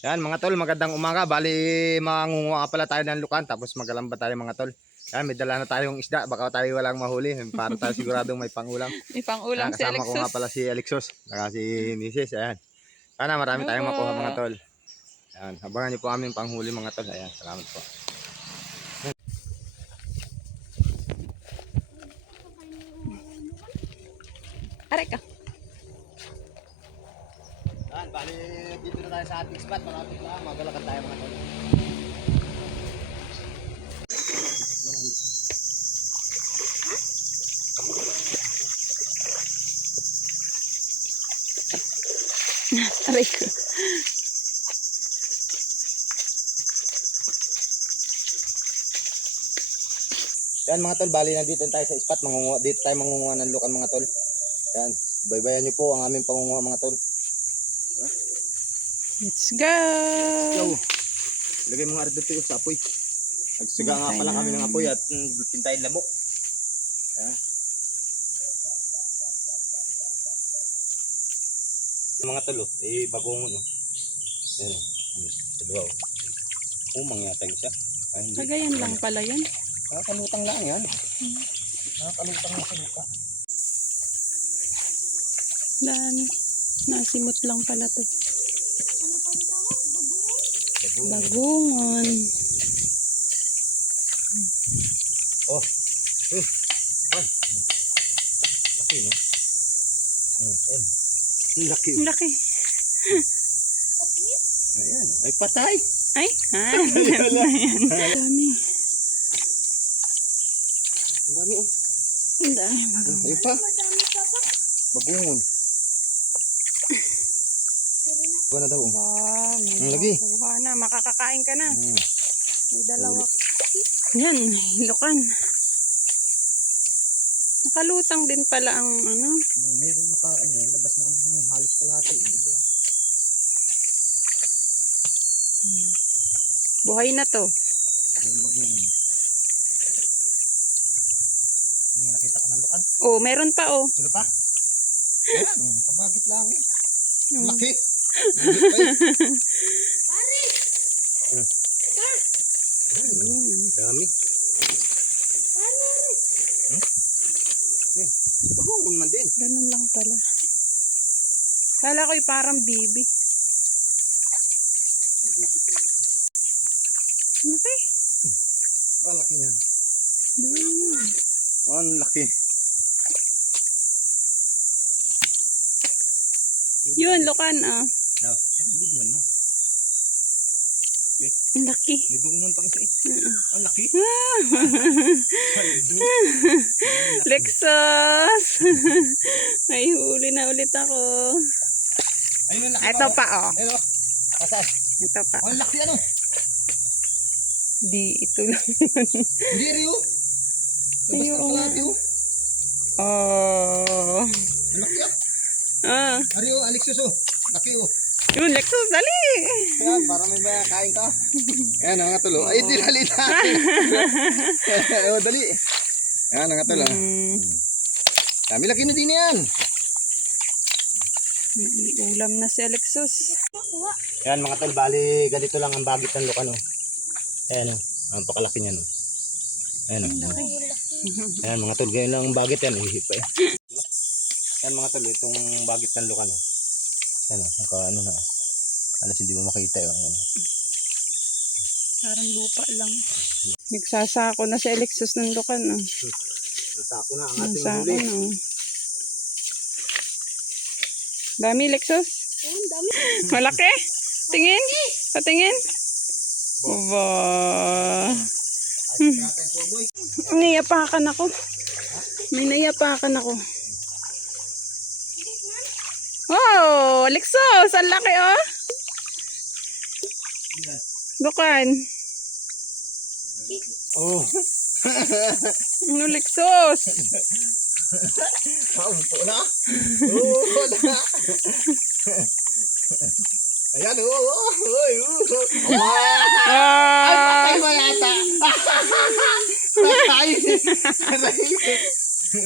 Yan mga tol, magandang umaga. Bali, mangunguha pala tayo ng lukan tapos magalamba tayo mga tol. Yan, may dala na tayong isda. Baka tayo walang mahuli. Para tayo siguradong may pangulam. May pang-ulam Yan, si kasama ko nga Alexos. pala si Alexos. Saka si Mrs. Ayan. Sana marami tayong Opo. makuha mga tol. Ayan, abangan niyo po aming panghuli mga tol. Ayan, salamat po. Aray ka. Yan, bali dito na tayo sa ating spot. Malapit lang. Magalakan tayo mga tol. Aray ka. Yan mga tol, bali nandito tayo sa spot. Dito tayo mangunguha ng lukan mga tol. Yan, baybayan niyo po ang aming pangunguha mga tol. Let's go. Yo, lagay mga ardente ko sa apoy. Nagsiga nga pala kami ng apoy at pintayin lamok. Yan. Mga tol, bagong no. Ayan, dalawa. Mangyatay siya. Ay, hindi. Kagayan lang pala yun. Nakakalutang lang yan. Nakakalutang lang sa luka. Dami. Nasimot lang pala to. Bagungon. Oh. Laki no. Ayan. Laki. Ang laki. Ayan. Ay patay. Ay, ha? Dami. Ang dami oh. Ang dami bagungon. Ayun pa. Bagungon. Buka na daw. May lagi. nakuha na. Makakakain ka na. May dalawa. Uli. Yan, hilukan. Nakalutang din pala ang ano. Meron na pa, labas na halos kalahati. Buhay na to. Ang bagungon. Nakita ka ng lukan? Oh, meron pa oh. Ano pa? Ayan, kabagit lang. Laki. Pare! Dami. Bagungon man din. Ganun lang pala. Kala ko'y parang bibi. Okay. Ang laki niya. Buhay yun. Ang laki. Yun, lukan ah. Now, yan, video no? Ang laki. May bagungon pa kasi. Ang laki. Lexus! May huli na ulit ako. Ayun ang laki. Ito pa oh. Ayun o. Pasas. Ito pa. Ang laki ano? Di, ito lang. Hindi rin o. Labas Ayun. ng kalahati o. Oh. Ang laki ah. Ah. Ari o, Alexis o. Laki o. Yun, Lexus, dali! Yan, para may ba kain ka. Ayan, ang tulo. Ay, di dali na. O, dali. Ayan, ang tulo. Dami laki na din yan. May ulam na si Alexus. Ayan, mga tol, bali, ganito lang ang bagit ng lukan o. Ayan o, ang pakalaki niyan o. Ayan o. Ayan, mga tol, ganyan lang ang bagit yan. Ihip pa eh. Ayan, mga tol, itong bagit ng lukan o. Ayan o, ano na. Alas hindi mo makita o. Ayan o. Parang lupa lang. Nagsasako na si Alexus ng lukan. Oh. Nasako na ang ating Nagsako huli. na. Oh. Dami, Alexus? Dami. Malaki? Tingin? Patingin? Ba. Naiyapakan ako. May naiyapakan ako. Oh, Alexus! Ang laki oh! Bukan. Oh. Ano, Alexus? Paupo na. Oo, na. Ayan, oo. Oy, oo. Ay, patay mo yata. Patay.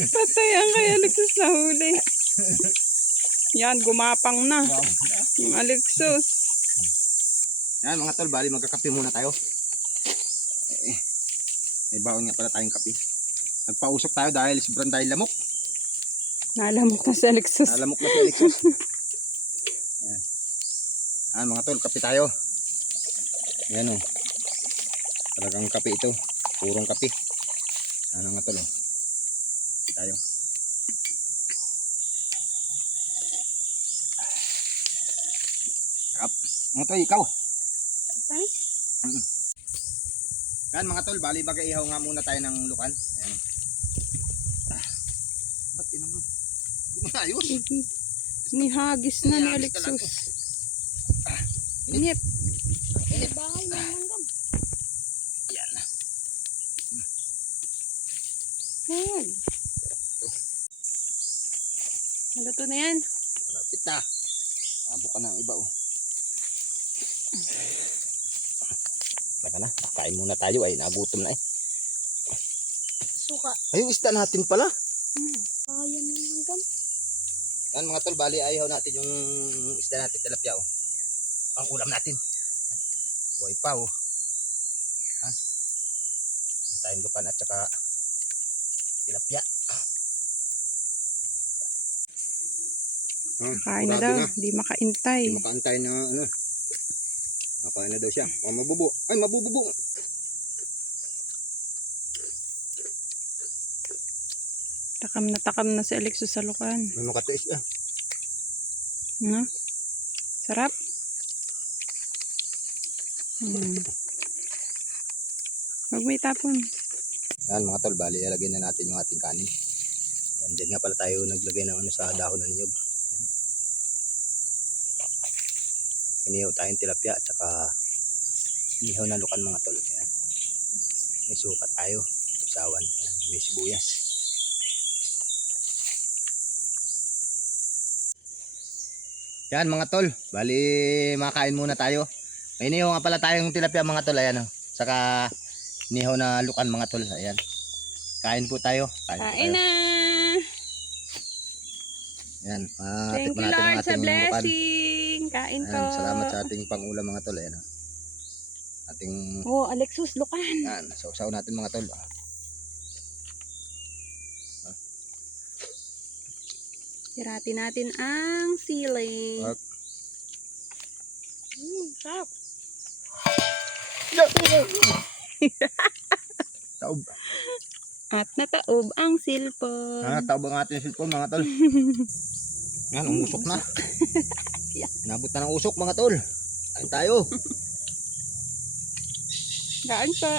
Patay ang kay Alexus na huli. Yan, gumapang na. Yung Alexus. Yan mga tol, bali magkakape muna tayo. May baon nga pala tayong kape. Nagpausok tayo dahil sobrang dahil lamok. Nalamok na si Alexis. Nalamok na si Alexis. Ayan. Ayan mga tol, kape tayo. Ayan o. Talagang kape ito. Purong kape. Ayan mga tol o. Kape tayo. Sarap. Mga tol, ikaw. Tamis. Yan mga tol, bali bagay ihaw nga muna tayo ng lukan. Ayan. Ba't ina mo? Hindi mo ayos. Nihagis na ni Nihagis na lang Alexis. Inip. Bahay ng langgam. Yan. Ayan. Naluto na yan. Malapit na. Abo ka ng iba oh. Baka na, kain muna tayo ay nagutom na eh. Suka. Ay, yung isda natin pala. Bahay ng langgam. Yan mga tol, bali ayaw natin yung isda natin, tilapia oh. Ang ulam natin. Buhay pa oh. Yan. Tayong lukan at saka tilapia. Kain na daw. Di makaintay. Hindi makaantay na ano. Nakain na daw siya. Mabubo. Ay, mabububo. Takam na si Alexis sa lukan. May makatiis ah. Ano? Sarap? Huwag may tapon. Yan mga tol, bali ilagay na natin yung ating kanin. Yan, din nga pala tayo naglagay ng ano sa dahon ng niyog. Yan. Inihaw tayong tilapia at saka inihaw na lukan mga tol. Yan. May sukat tayo, tusawan, yan. May sibuyas. Yan mga tol, bali makain muna tayo. May inihaw nga pala tayong tilapia mga tol, ayan o. Saka inihaw na lukan mga tol, ayan. Kain po tayo. Kain na! Yan, Thank you tikman natin ang Lord sa ating lukan. blessing. Kain po. Ayan, salamat sa ating pangulam mga tol. Ayan, ating, Oh, Alexis, lukan. yan, sausaw natin mga tol. Sirati natin ang sili. Wag. Sarap. Taob. At nataob ang silpon. Taob ang ating cellphone mga tol. Yan, umusok na. Inabot na ng usok mga tol. Kain tayo. Gaan pa.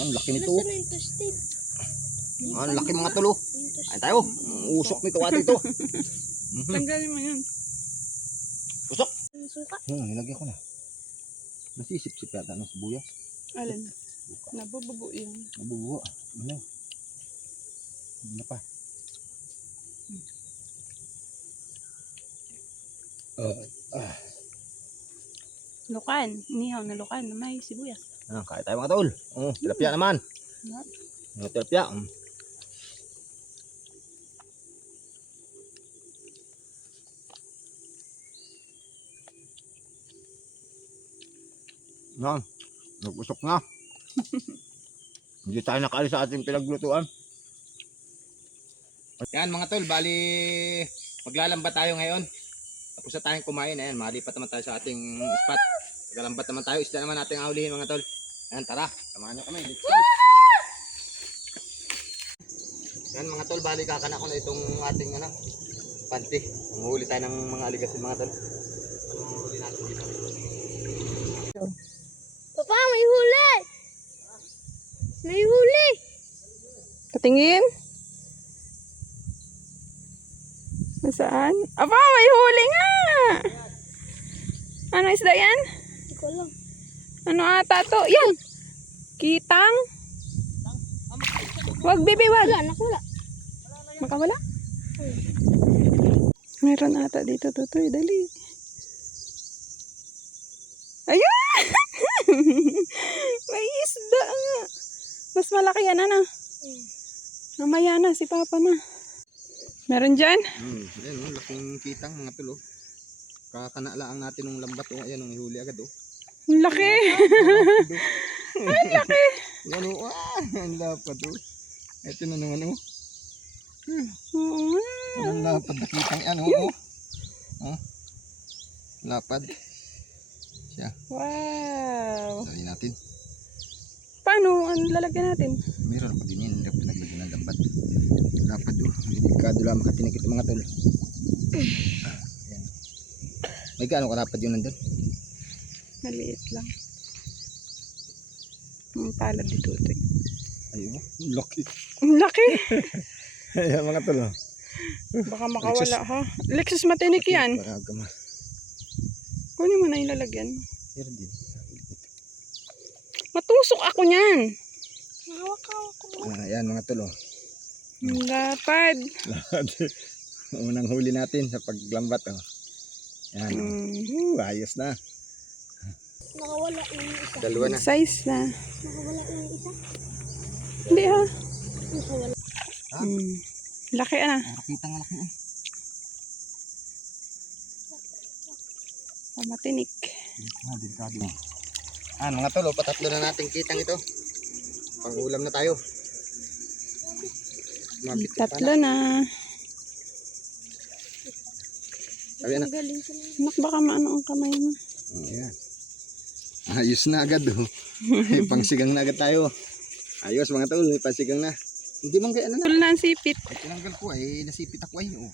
Ang laki nito. Nasaan na yung toasted? Ang laki mga tol. Yung toasted. Kain tayo. Usok nito ate ito. Tanggalin mo yan. Usok. Yung suka. Nilagyan ko na. Nasisip-sip yata ng sibuyas. Alin? Nabububo yun. Nabubuo. Ano? Ano pa? Lukan. Inihaw na lukan na may sibuyas. Kain tayo mga tol. Tilapia naman. Tilapia. Yan. Nag-usok na. Hindi tayo nakaalis sa ating pinaglutuan. Yan mga tol, bali maglalamba tayo ngayon. Tapos na tayong kumain. Ayan, malipat naman tayo sa ating spot. Maglalambat naman tayo. Isda naman natin ang ulihin mga tol. Ayan, tara. Samahan nyo kami. Let's go. Yan mga tol, bali kakana ko na itong ating panty. Manguhuli tayo ng mga aligasin mga tol. Manguhuli natin dito. Papa, may huli! May huli! Patingin. Nasaan? Aba, may huli nga! Ano isda yan? Hindi ko alam. Ano ata to? Yan! Kitang? Wag, bibi, wag! Wala, nakula. Makawala? Meron ata dito, tutoy. Dali. Ayun! May isda nga. Mas malaki yan, ano? Mamaya na, si Papa na. Meron dyan? Ayan oh, laking kitang mga tol oh. Kakanaalaan natin ng lambat oh. Ayan oh, ihuli agad oh. Ang laki. Ang laki. Yan oh, ang lapad oh. Ito na naman oh. Oo nga. Ang lapad na kitang yan oh. Oh. Lapad. Siya. Wow. Sabi natin. Paano ang lalagyan natin? Meron ako din yan. Hindi ako pinaglagyan ng lambat. Lapad oh. Delikado lang makatinik ito mga tol. Ayan. May gaano kalapad yun nandun? Maliit lang. Ang palad dito ito. Ayun oh. Laki. Ang laki. Ayan mga tol oh. Baka makawala ha. Lexus matinik yan. Paragama. Kunin mo na yung lalagyan mo. Meron din. Matusok ako niyan. Hawak-hawak ko. Ayan mga tol oh. Ang lapad. Unang huli natin sa paglambat oh. Yan. Ayos na. Nakawala na yung isa. Dalawa na. Size na. Nakawala na yung isa. Hindi ha. Nakawala. Laki na. Nakita nga laki eh. Matinik. Delikado. Mga tol, patatlo na natin kitang ito. Pang-ulam na tayo. Mabit yung Tatlo na. Sabi na. Galing sila. Anak, baka maano ang kamay mo. Ayan. Ayos na agad oh. May pangsigang na agad tayo. Ayos mga tol, may pangsigang na. Hindi man kaya na. Tulo na ang sipit. Ay, tinanggal ko ay nasipit ako ay oh.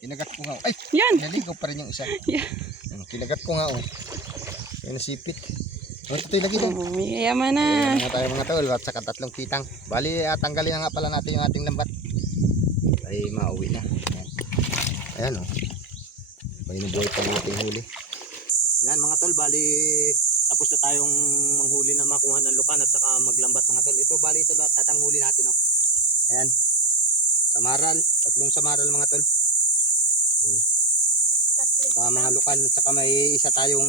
Kinagat ko nga. Ay, Yan. naligaw pa rin yung isa. Yeah. Kinagat ko nga oh. Ay nasipit. Oh, ito lagi daw. Yaman na. Ayan nga tayo mga tol, at saka tatlong kitang. Bali, tanggalin na nga pala natin yung ating lambat. Ay, mauwi na. Ayan, ayan oh. Binubuhay pa ng ating huli. Ayan mga tol, bali, tapos na tayong manghuli na makuha ng lukan at saka maglambat mga tol. Ito, bali ito lahat tatang huli natin oh. Ayan. Samaral, tatlong samaral mga tol. Saka mga lukan at saka may isa tayong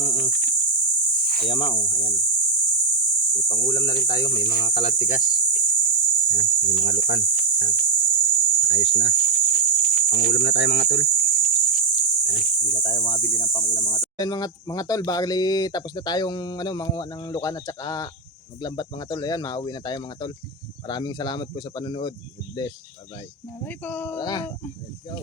ayama oh, ayan oh. May pangulam na rin tayo, may mga kalantigas. Ayan, may mga lukan. Ayan. Ayos na. Pangulam na tayo mga tol. Ayan, hindi na tayo mabili ng pangulam mga tol. Ayan mga tol, bali tapos na tayong manguha ng lukan at saka maglambat mga tol. Ayan, mauwi na tayo mga tol. Maraming salamat po sa panonood. God bless. Bye bye. Bye-bye po. Tara na. Let's go.